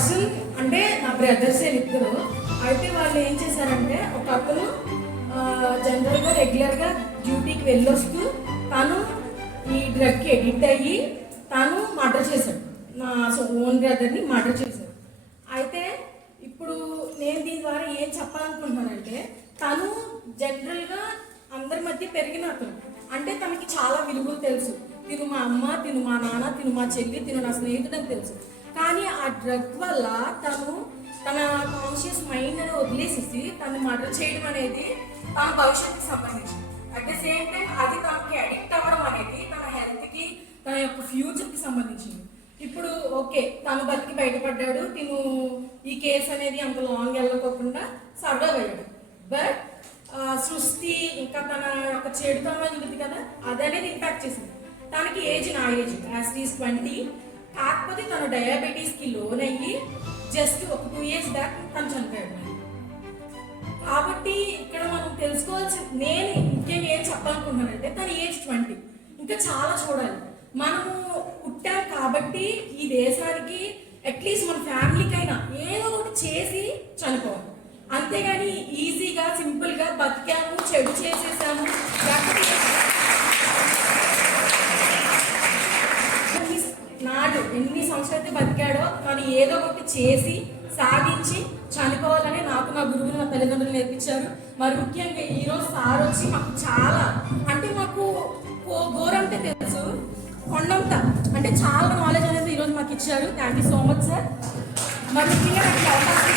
Person అంటే నా brothers ఇద్దరు. అయితే వాళ్ళు ఏం చేశారంటే, ఒక అతను జనరల్గా రెగ్యులర్గా డ్యూటీకి వెళ్ళొస్తూ తను ఈ డ్రగ్కి ఎడిక్ట్ అయ్యి తను మర్డర్ చేశాడు. నా ఓన్ బ్రదర్ని మర్డర్ చేశాడు. అయితే ఇప్పుడు నేను దీని ద్వారా ఏం చెప్పాలనుకుంటున్నానంటే, తను జనరల్గా అందరి మధ్య పెరిగిన అతను. అంటే తనకి చాలా విలువలు తెలుసు. తిను మా అమ్మ, తిను మా నాన్న, తిను మా చెల్లి, తిను నా స్నేహితుడు అని తెలుసు. కానీ ఆ డ్రగ్ వల్ల తను తన కాన్షియస్ మైండ్ అని వదిలేసేసి తను మర్డర్ చేయడం అనేది తన భవిష్యత్తుకి సంబంధించింది. అట్ ద సేమ్ టైం అది తనకి అడిక్ట్ అవ్వడం అనేది తన హెల్త్కి, తన యొక్క ఫ్యూచర్కి సంబంధించింది. ఇప్పుడు ఓకే, తను బతికి బయటపడ్డాడు, తిను ఈ కేసు అనేది అంత లాంగ్ వెళ్ళకోకుండా సర్వైవ్ అయ్యాడు. బట్ సృష్టి ఇంకా తన యొక్క చెడుతనం ఉంది కదా, అది అనేది ఇంపాక్ట్ చేసింది. తనకి ఏజ్ నా ఏజ్ యాజ్ ఈజ్ 20. కాకపోతే తను డయాబెటీస్కి లోన్ అయ్యి జస్ట్ ఒక 2 years బ్యాక్ తను చనిపోయాడు. కాబట్టి ఇక్కడ మనం తెలుసుకోవాల్సి, నేను ముఖ్యంగా ఏం చెప్పాలనుకుంటున్నానంటే, తన ఏజ్ 20. ఇంకా చాలా చూడాలి. మనము పుట్టాం కాబట్టి ఈ దేశానికి అట్లీస్ట్ మన ఫ్యామిలీకైనా ఏదో ఒకటి చేసి చనిపోవాలి. అంతేగాని ఈజీగా సింపుల్గా బతికాము, చెడు చేసేసాము, నాడు ఎన్ని సంవత్సరాలు బతికాడో కానీ ఏదో ఒకటి చేసి సాధించి చనిపోవాలని నాకు నా గురువులు, నా తల్లిదండ్రులు నేర్పించారు. మరి ముఖ్యంగా ఈరోజు సార్ వచ్చి మాకు చాలా, అంటే మాకు గోరంటే తెలుసు, కొండంత అంటే చాలా నాలెడ్జ్ అనేది ఈరోజు మాకు ఇచ్చారు. Thank you so much sir. మరి ముఖ్యంగా నాకు అవకాశం